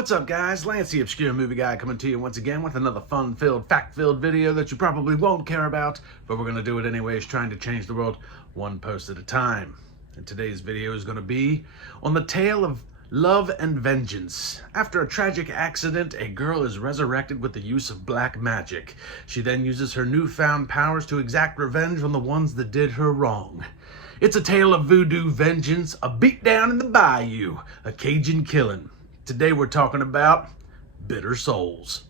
What's up, guys? Lance, the Obscure Movie Guy, coming to you once again with another fun-filled, fact-filled video that you probably won't care about, but we're going to do it anyways, trying to change the world one post at a time. And today's video is going to be on the tale of love and vengeance. After a tragic accident, a girl is resurrected with the use of black magic. She then uses her newfound powers to exact revenge on the ones that did her wrong. It's a tale of voodoo vengeance, a beatdown in the bayou, a Cajun killing. Today we're talking about Bitter Souls.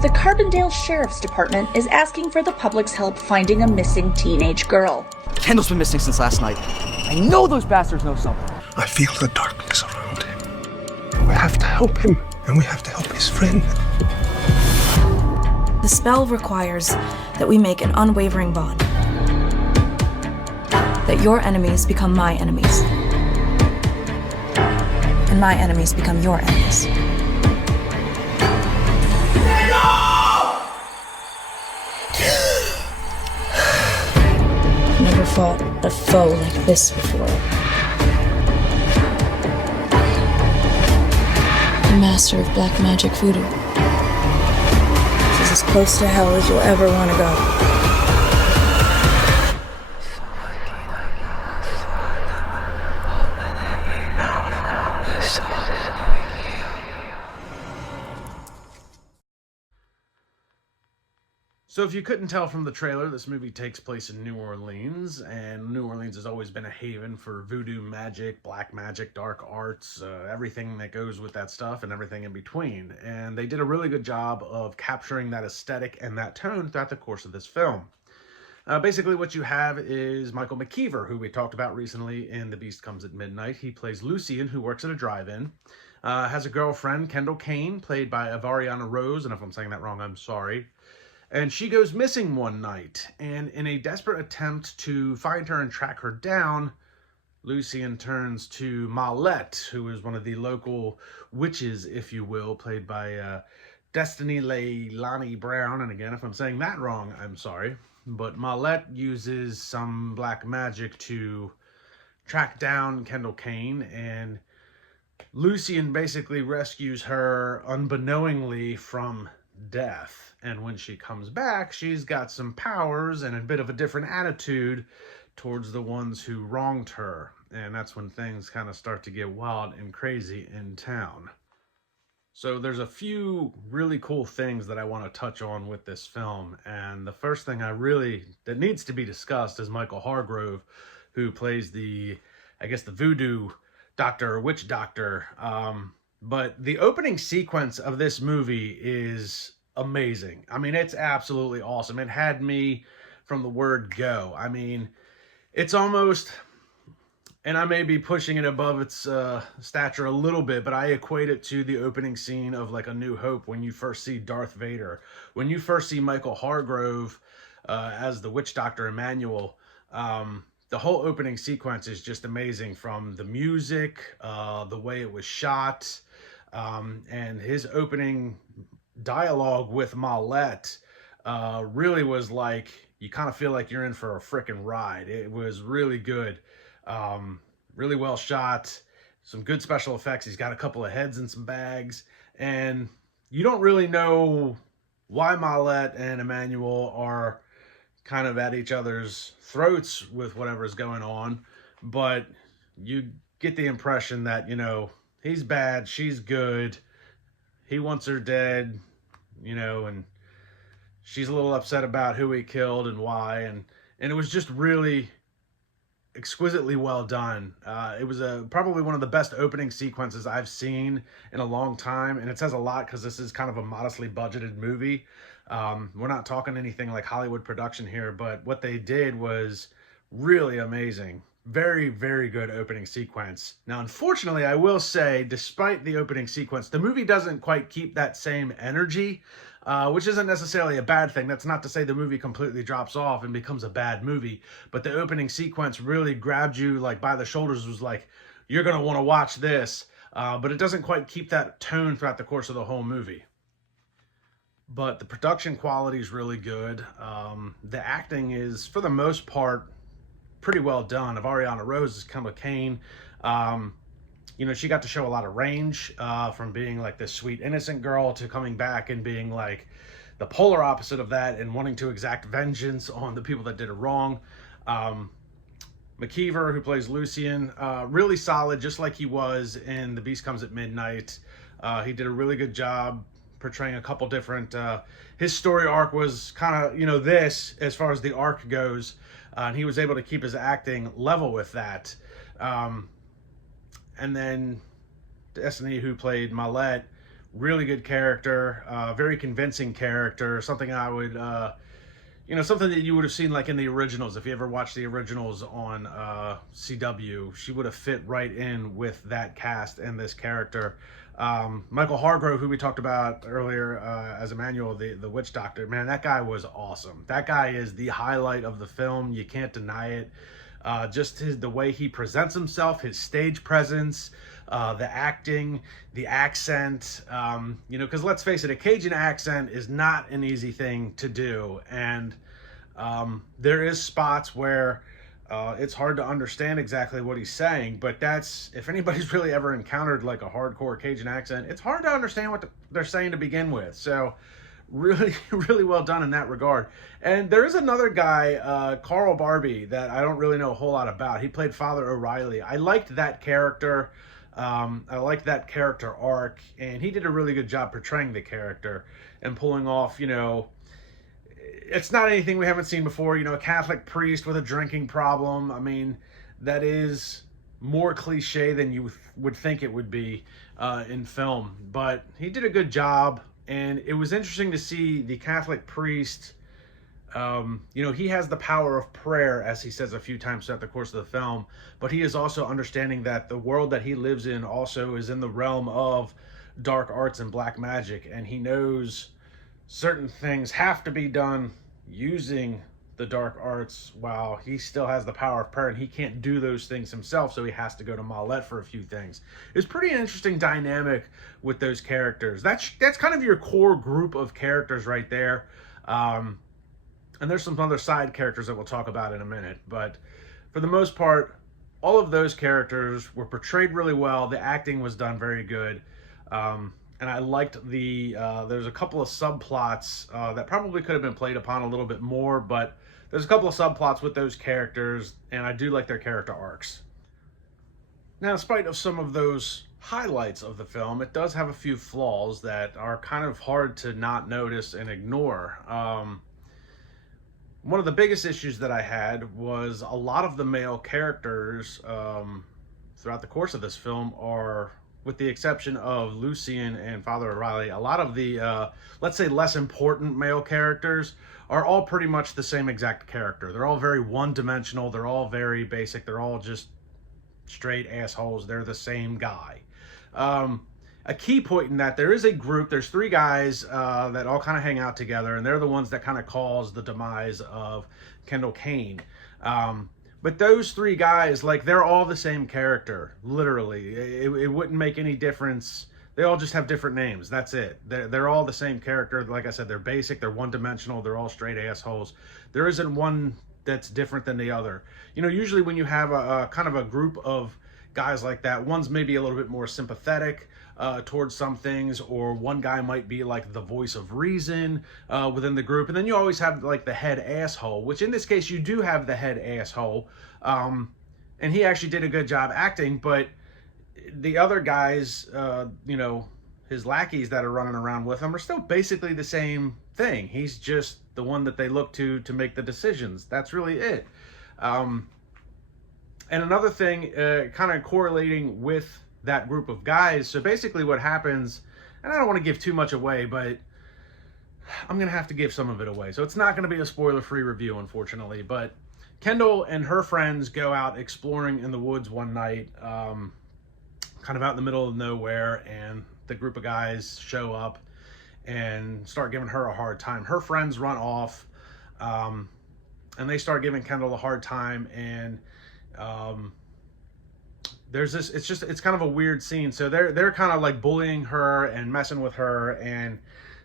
The Carbondale Sheriff's Department is asking for the public's help finding a missing teenage girl. Kendall's been missing since last night. I know those bastards know something. I feel the darkness around him. We have to help him, and we have to help his friend. The spell requires that we make an unwavering bond. That your enemies become my enemies. And my enemies become your enemies. Never fought a foe like this before. The master of black magic voodoo. This is as close to hell as you'll ever want to go. So if you couldn't tell from the trailer, this movie takes place in New Orleans, and New Orleans has always been a haven for voodoo magic, black magic, dark arts, everything that goes with that stuff and everything in between. And they did a really good job of capturing that aesthetic and that tone throughout the course of this film. Basically what you have is Michael McKeever, who we talked about recently in The Beast Comes at Midnight. He plays Lucien, who works at a drive-in. Has a girlfriend, Kendall, played by Avariana Rose, and if I'm saying that wrong, I'm sorry. And she goes missing one night, and in a desperate attempt to find her and track her down, Lucien turns to Maulette, who is one of the local witches, if you will, played by Destiny Leilani Brown. And again, if I'm saying that wrong, I'm sorry. But Maulette uses some black magic to track down Kendall Kane, and Lucien basically rescues her unbeknowingly from death. And when she comes back, she's got some powers and a bit of a different attitude towards the ones who wronged her. And that's when things kind of start to get wild and crazy in town. So there's a few really cool things that I want to touch on with this film. And the first thing that needs to be discussed is Michael Hargrove, who plays the voodoo doctor or witch doctor. But the opening sequence of this movie is amazing. I mean, it's absolutely awesome. It had me from the word go. I mean, it's almost, and I may be pushing it above its stature a little bit, but I equate it to the opening scene of like A New Hope when you first see Darth Vader. When you first see Michael Hargrove as the witch doctor Emmanuel, the whole opening sequence is just amazing, from the music, the way it was shot, and his opening dialogue with Maulette really was like, you kind of feel like you're in for a freaking ride. It was really good, really well shot, some good special effects. He's got a couple of heads and some bags, and you don't really know why Maulette and Emmanuel are kind of at each other's throats with whatever's going on, but you get the impression that, you know, he's bad, she's good, he wants her dead, you know, and she's a little upset about who he killed and why, and it was just really exquisitely well done. It was probably one of the best opening sequences I've seen in a long time, and it says a lot because this is kind of a modestly budgeted movie. We're not talking anything like Hollywood production here, but what they did was really amazing. Very, very good opening sequence. Now, unfortunately, I will say, despite the opening sequence, the movie doesn't quite keep that same energy, which isn't necessarily a bad thing. That's not to say the movie completely drops off and becomes a bad movie, but the opening sequence really grabbed you like by the shoulders, was like, you're going to want to watch this, but it doesn't quite keep that tone throughout the course of the whole movie. but the production quality is really good. The acting is, for the most part, pretty well done. Of Ariana Rose as Kendall Kane. You know, she got to show a lot of range, from being like this sweet innocent girl to coming back and being like the polar opposite of that and wanting to exact vengeance on the people that did her wrong. McKeever, who plays Lucien, really solid, just like he was in The Beast Comes at Midnight. He did a really good job portraying a couple different, his story arc was kind of, you know, this, as far as the arc goes, and he was able to keep his acting level with that. And then Destiny, who played Malette, really good character, very convincing character, something I would, you know, something that you would have seen like in the originals. If you ever watched the originals on CW, she would have fit right in with that cast and this character. Michael Hargrove, who we talked about earlier as Emmanuel, the witch doctor, man, that guy was awesome. That guy is the highlight of the film. You can't deny it. Just the way he presents himself, his stage presence, the acting, the accent, you know, because let's face it, a Cajun accent is not an easy thing to do. And there is spots where it's hard to understand exactly what he's saying, but that's, if anybody's really ever encountered like a hardcore Cajun accent, it's hard to understand what they're saying to begin with. So really, really well done in that regard. And there is another guy, Carl Barbie, that I don't really know a whole lot about. He played Father O'Reilly. I liked that character. I liked that character arc, and he did a really good job portraying the character and pulling off, you know, it's not anything we haven't seen before, you know, a Catholic priest with a drinking problem. I mean, that is more cliche than you would think it would be in film, but he did a good job. And it was interesting to see the Catholic priest, you know, he has the power of prayer, as he says a few times throughout the course of the film, but he is also understanding that the world that he lives in also is in the realm of dark arts and black magic, and he knows certain things have to be done using the dark arts while he still has the power of prayer, and he can't do those things himself, so he has to go to Malette for a few things. It's pretty interesting dynamic with those characters. That's kind of your core group of characters right there. And there's some other side characters that we'll talk about in a minute, but for the most part, all of those characters were portrayed really well. The acting was done very good. And I liked there's a couple of subplots that probably could have been played upon a little bit more, but there's a couple of subplots with those characters, and I do like their character arcs. Now, in spite of some of those highlights of the film, it does have a few flaws that are kind of hard to not notice and ignore. One of the biggest issues that I had was a lot of the male characters throughout the course of this film are, with the exception of Lucien and Father O'Reilly, a lot of the, let's say, less important male characters are all pretty much the same exact character. They're all very one-dimensional. They're all very basic. They're all just straight assholes. They're the same guy. A key point in that, there is a group, there's three guys that all kind of hang out together, and they're the ones that kind of cause the demise of Kendall Kane. But those three guys, like, they're all the same character, literally. It wouldn't make any difference. They all just have different names. That's it. They're all the same character. Like I said, they're basic. They're one-dimensional. They're all straight assholes. There isn't one that's different than the other. You know, usually when you have a kind of a group of guys like that, one's maybe a little bit more sympathetic towards some things, or one guy might be like the voice of reason within the group, and then you always have like the head asshole, which in this case you do have the head asshole, and he actually did a good job acting, but the other guys, you know, his lackeys that are running around with him are still basically the same thing. He's just the one that they look to make the decisions. That's really it. And another thing, kind of correlating with that group of guys, so basically what happens, and I don't want to give too much away, but I'm going to have to give some of it away. So it's not going to be a spoiler-free review, unfortunately, but Kendall and her friends go out exploring in the woods one night, kind of out in the middle of nowhere, and the group of guys show up and start giving her a hard time. Her friends run off, and they start giving Kendall a hard time, and there's this, it's kind of a weird scene. So they're kind of like bullying her and messing with her, and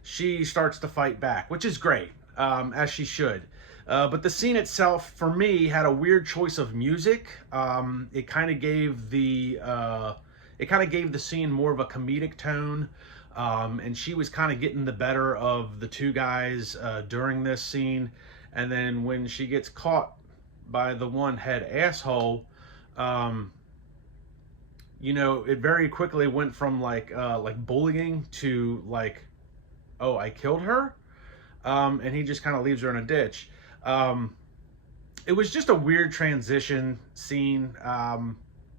she starts to fight back, which is great, as she should. But the scene itself, for me, had a weird choice of music. It kind of gave the scene more of a comedic tone, and she was kind of getting the better of the two guys during this scene. And then when she gets caught by the one head asshole, you know, it very quickly went from like bullying to like, oh, I killed her, and he just kind of leaves her in a ditch. It was just a weird transition scene.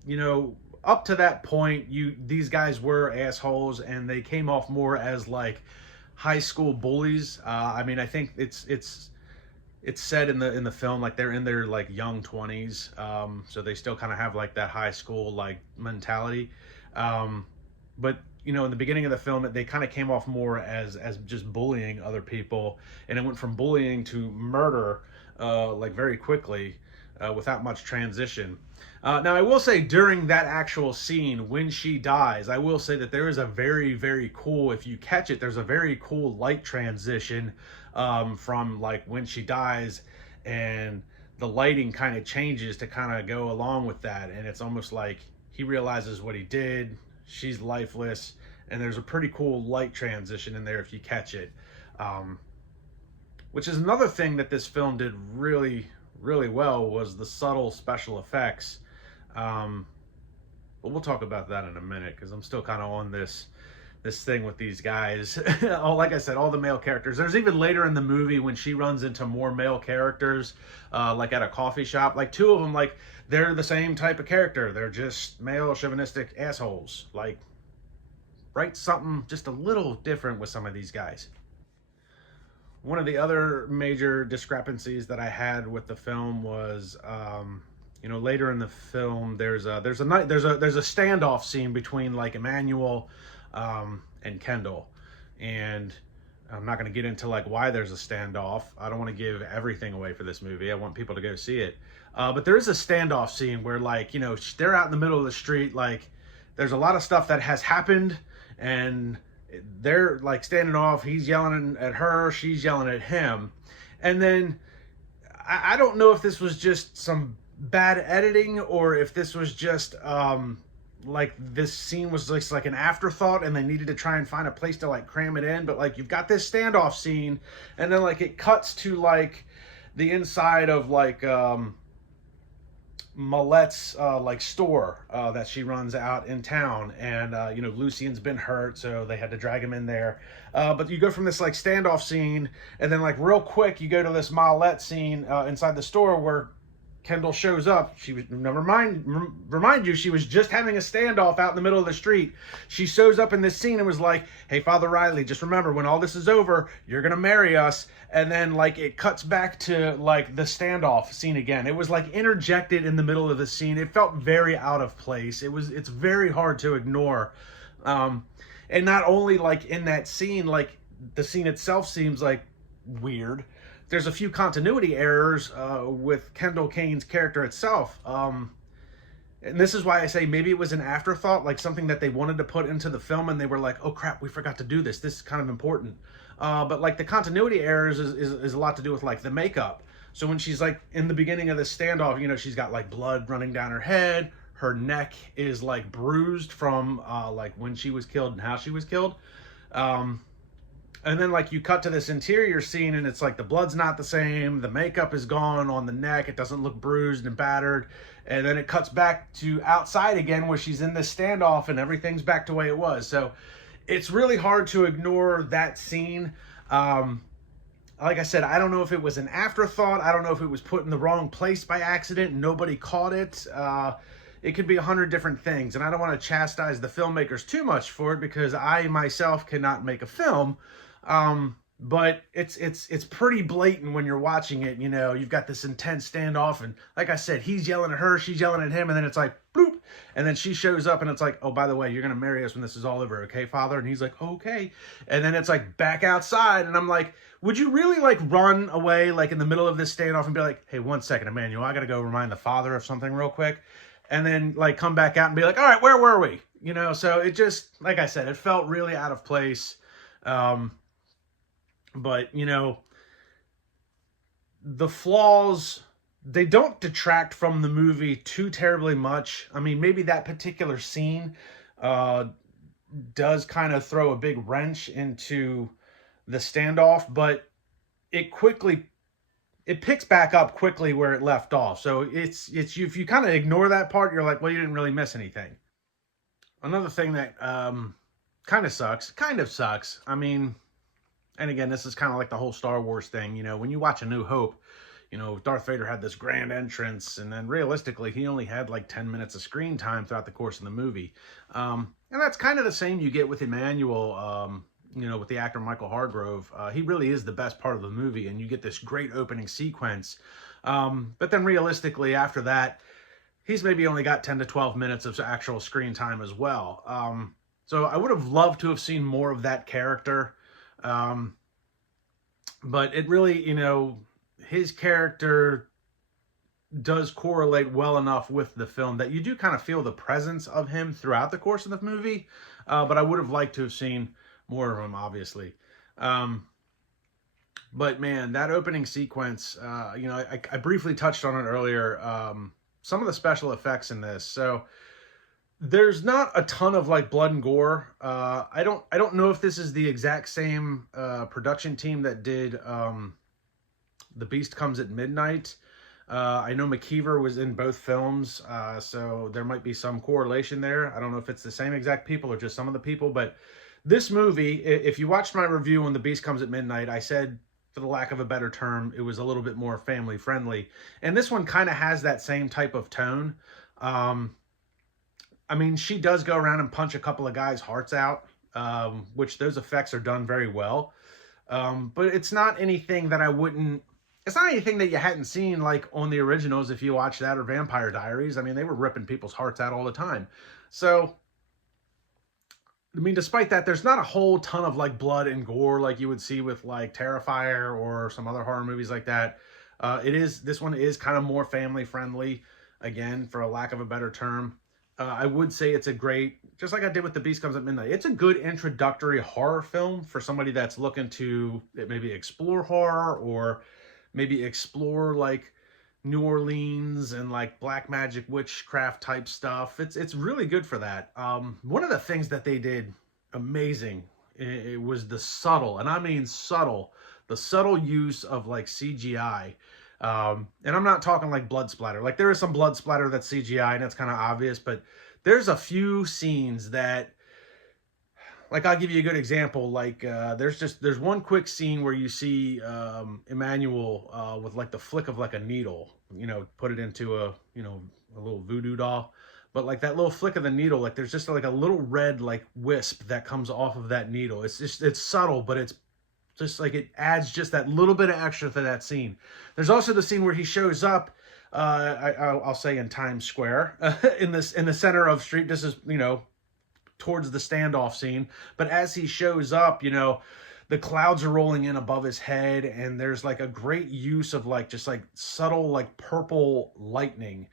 You know, up to that point, these guys were assholes, and they came off more as like high school bullies. I mean, I think it's said in the film like they're in their like young 20s, so they still kind of have like that high school like mentality. But you know, in the beginning of the film, they kind of came off more as just bullying other people, and it went from bullying to murder like very quickly, without much transition. Now, I will say during that actual scene when she dies, I will say that there is a very, very cool, if you catch it, there's a very cool light transition from like when she dies, and the lighting kind of changes to kind of go along with that, and it's almost like he realizes what he did, she's lifeless, and there's a pretty cool light transition in there if you catch it, which is another thing that this film did really, really well, was the subtle special effects. But we'll talk about that in a minute, because I'm still kind of on this thing with these guys. Like I said, all the male characters. There's even later in the movie when she runs into more male characters, like at a coffee shop. Like two of them, like they're the same type of character. They're just male chauvinistic assholes. Like, write something just a little different with some of these guys. One of the other major discrepancies that I had with the film was, you know, later in the film, there's a standoff scene between like Emmanuel and Kendall, and I'm not going to get into like why there's a standoff. I don't want to give everything away for this movie. I want people to go see it. But there is a standoff scene where, like, you know, they're out in the middle of the street. Like, there's a lot of stuff that has happened, and they're like standing off. He's yelling at her, she's yelling at him, and then I don't know if this was just some bad editing or if this was just like this scene was just like an afterthought and they needed to try and find a place to like cram it in. But like, you've got this standoff scene, and then like it cuts to like the inside of like Maulette's like store that she runs out in town, and you know, Lucien's been hurt, so they had to drag him in there. But you go from this like standoff scene, and then like real quick you go to this Maulette scene inside the store where Kendall shows up. She was, remind you, she was just having a standoff out in the middle of the street. She shows up in this scene and was like, "Hey, Father Riley, just remember, when all this is over, you're gonna marry us." And then like it cuts back to like the standoff scene again. It was like interjected in the middle of the scene. It felt very out of place. It's very hard to ignore. And not only like in that scene, like the scene itself seems like weird. There's a few continuity errors with Kendall Kane's character itself. And this is why I say maybe it was an afterthought, like something that they wanted to put into the film, and they were like, oh crap, we forgot to do this. This is kind of important. But like the continuity errors is a lot to do with like the makeup. So when she's like in the beginning of the standoff, you know, she's got like blood running down her head. Her neck is like bruised from like when she was killed and how she was killed. And then like you cut to this interior scene, and it's like the blood's not the same. The makeup is gone on the neck. It doesn't look bruised and battered. And then it cuts back to outside again where she's in this standoff and everything's back to the way it was. So it's really hard to ignore that scene. Like I said, I don't know if it was an afterthought. I don't know if it was put in the wrong place by accident and nobody caught it. It could be 100 different things. And I don't want to chastise the filmmakers too much for it, because I myself cannot make a film. But it's pretty blatant when you're watching it. You know, you've got this intense standoff, and like I said, he's yelling at her, she's yelling at him, and then it's like bloop, and then she shows up and it's like, oh, by the way, you're gonna marry us when this is all over, okay, Father? And he's like, okay. And then it's like back outside, and I'm like, would you really like run away like in the middle of this standoff and be like, hey, 1 second, Emmanuel, I gotta go remind the father of something real quick, and then like come back out and be like, all right, where were we? You know, so it just, like I said, it felt really out of place. But, you know, the flaws, they don't detract from the movie too terribly much. I mean, maybe that particular scene does kind of throw a big wrench into the standoff, but it picks back up quickly where it left off. So it's if you kind of ignore that part, you're like, well, you didn't really miss anything. Another thing that kind of sucks. I mean, and again, this is kind of like the whole Star Wars thing. You know, when you watch A New Hope, you know, Darth Vader had this grand entrance, and then realistically, he only had like 10 minutes of screen time throughout the course of the movie. And that's kind of the same you get with Emmanuel, you know, with the actor Michael Hargrove. He really is the best part of the movie, and you get this great opening sequence. But then realistically, after that, he's maybe only got 10 to 12 minutes of actual screen time as well. So I would have loved to have seen more of that character. But it really, you know, his character does correlate well enough with the film that you do kind of feel the presence of him throughout the course of the movie. But I would have liked to have seen more of him, obviously. But man, that opening sequence, you know, I briefly touched on it earlier. Some of the special effects in this. So there's not a ton of like blood and gore. I don't know if this is the exact same production team that did The Beast Comes at Midnight. I know McKeever was in both films, so there might be some correlation there. I don't know if it's the same exact people or just some of the people, but this movie, if you watched my review on The Beast Comes at Midnight, I said, for the lack of a better term, it was a little bit more family friendly. And this one kind of has that same type of tone. I mean, she does go around and punch a couple of guys' hearts out, which those effects are done very well. But it's not anything that it's not anything that you hadn't seen like on the originals if you watch that, or Vampire Diaries. I mean, they were ripping people's hearts out all the time. So, I mean, despite that, there's not a whole ton of like blood and gore like you would see with like Terrifier or some other horror movies like that. This one is kind of more family friendly, again, for a lack of a better term. I would say it's a great, just like I did with The Beast Comes at Midnight, it's a good introductory horror film for somebody that's looking to maybe explore horror, or maybe explore like New Orleans and like black magic witchcraft type stuff. It's really good for that. One of the things that they did amazing, it was the subtle, and I mean subtle, the subtle use of like CGI. And I'm not talking like blood splatter. Like there is some blood splatter that's CGI and it's kind of obvious, but there's a few scenes that, like, I'll give you a good example. Like, there's one quick scene where you see, Emmanuel, with like the flick of like a needle, you know, put it into a little voodoo doll. But like that little flick of the needle, like there's just like a little red, like wisp that comes off of that needle. It's subtle, but it's just like it adds just that little bit of extra to that scene. There's also the scene where he shows up, I'll say in Times Square, in the center of street. This is, you know, towards the standoff scene. But as he shows up, you know, the clouds are rolling in above his head, and there's like a great use of like just like subtle like purple lightning,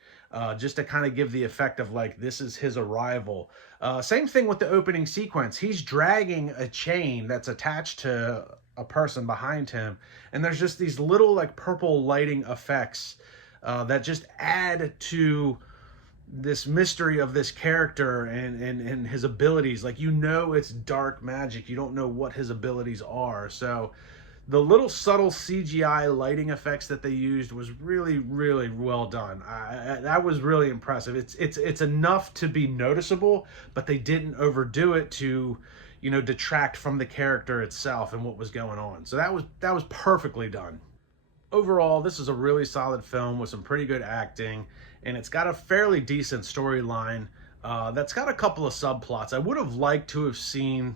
just to kind of give the effect of like this is his arrival. Same thing with the opening sequence. He's dragging a chain that's attached to a person behind him, and there's just these little like purple lighting effects that just add to this mystery of this character and his abilities. Like, you know, it's dark magic, you don't know what his abilities are. So the little subtle CGI lighting effects that they used was really, really well done. That was really impressive. It's enough to be noticeable, but they didn't overdo it to, you know, detract from the character itself and what was going on. So that was perfectly done. Overall, this is a really solid film with some pretty good acting, and it's got a fairly decent storyline that's got a couple of subplots. I would have liked to have seen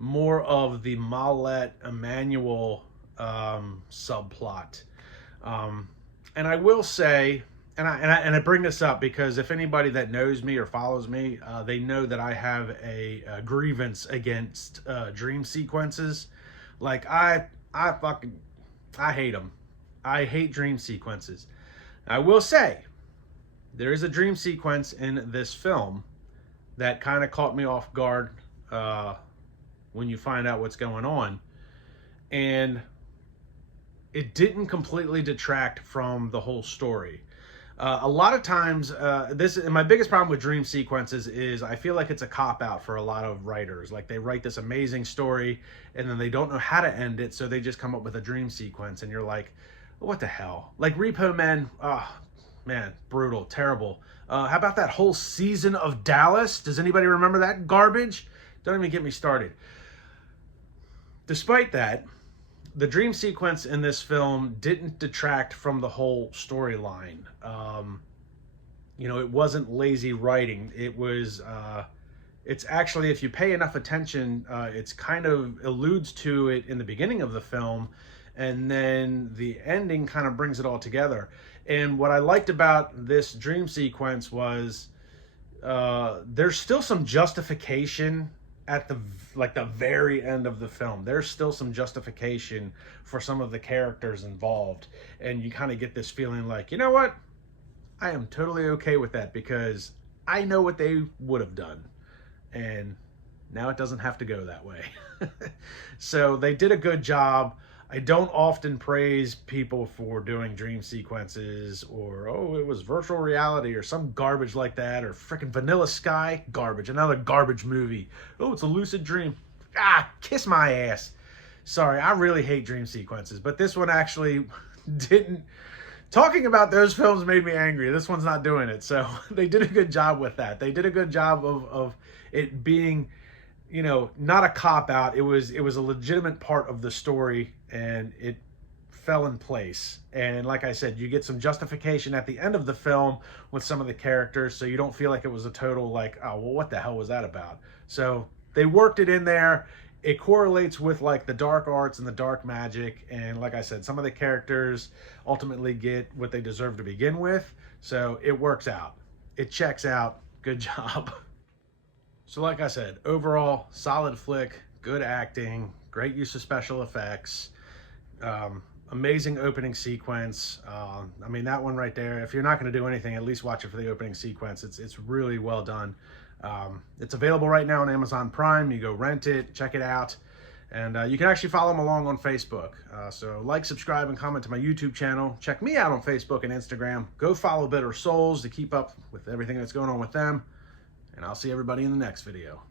more of the Malet Emmanuel subplot. And I will say, and I bring this up because if anybody that knows me or follows me, they know that I have a grievance against dream sequences. Like, I hate them. I hate dream sequences. I will say, there is a dream sequence in this film that kind of caught me off guard when you find out what's going on. and it didn't completely detract from the whole story. A lot of times, my biggest problem with dream sequences is I feel like it's a cop-out for a lot of writers. Like, they write this amazing story, and then they don't know how to end it, so they just come up with a dream sequence, and you're like, what the hell? Like Repo Man, oh, man, brutal, terrible. How about that whole season of Dallas? Does anybody remember that garbage? Don't even get me started. Despite that, the dream sequence in this film didn't detract from the whole storyline. You know, it wasn't lazy writing. It was, it's actually, if you pay enough attention, it's kind of alludes to it in the beginning of the film, and then the ending kind of brings it all together. And what I liked about this dream sequence was there's still some justification at the very end of the film. There's still some justification for some of the characters involved, and you kind of get this feeling like, you know what, I am totally okay with that, because I know what they would have done, and now it doesn't have to go that way. So they did a good job. I don't often praise people for doing dream sequences, or, oh, it was virtual reality or some garbage like that, or freaking Vanilla Sky, garbage, another garbage movie. Oh, it's a lucid dream. Ah, kiss my ass. Sorry, I really hate dream sequences, but this one actually didn't. Talking about those films made me angry. This one's not doing it, so they did a good job with that. They did a good job of it being, you know, not a cop-out. It was a legitimate part of the story, and it fell in place. And like I said, you get some justification at the end of the film with some of the characters, so you don't feel like it was a total, like, oh, well, what the hell was that about? So they worked it in there. It correlates with, like, the dark arts and the dark magic, and like I said, some of the characters ultimately get what they deserve to begin with, so it works out. It checks out. Good job. So like I said, overall, solid flick, good acting, great use of special effects, amazing opening sequence. I mean, that one right there, if you're not going to do anything, at least watch it for the opening sequence. It's really well done. It's available right now on Amazon Prime. You go rent it, check it out, and you can actually follow them along on Facebook. So like, subscribe, and comment to my YouTube channel. Check me out on Facebook and Instagram. Go follow Bitter Souls to keep up with everything that's going on with them. And I'll see everybody in the next video.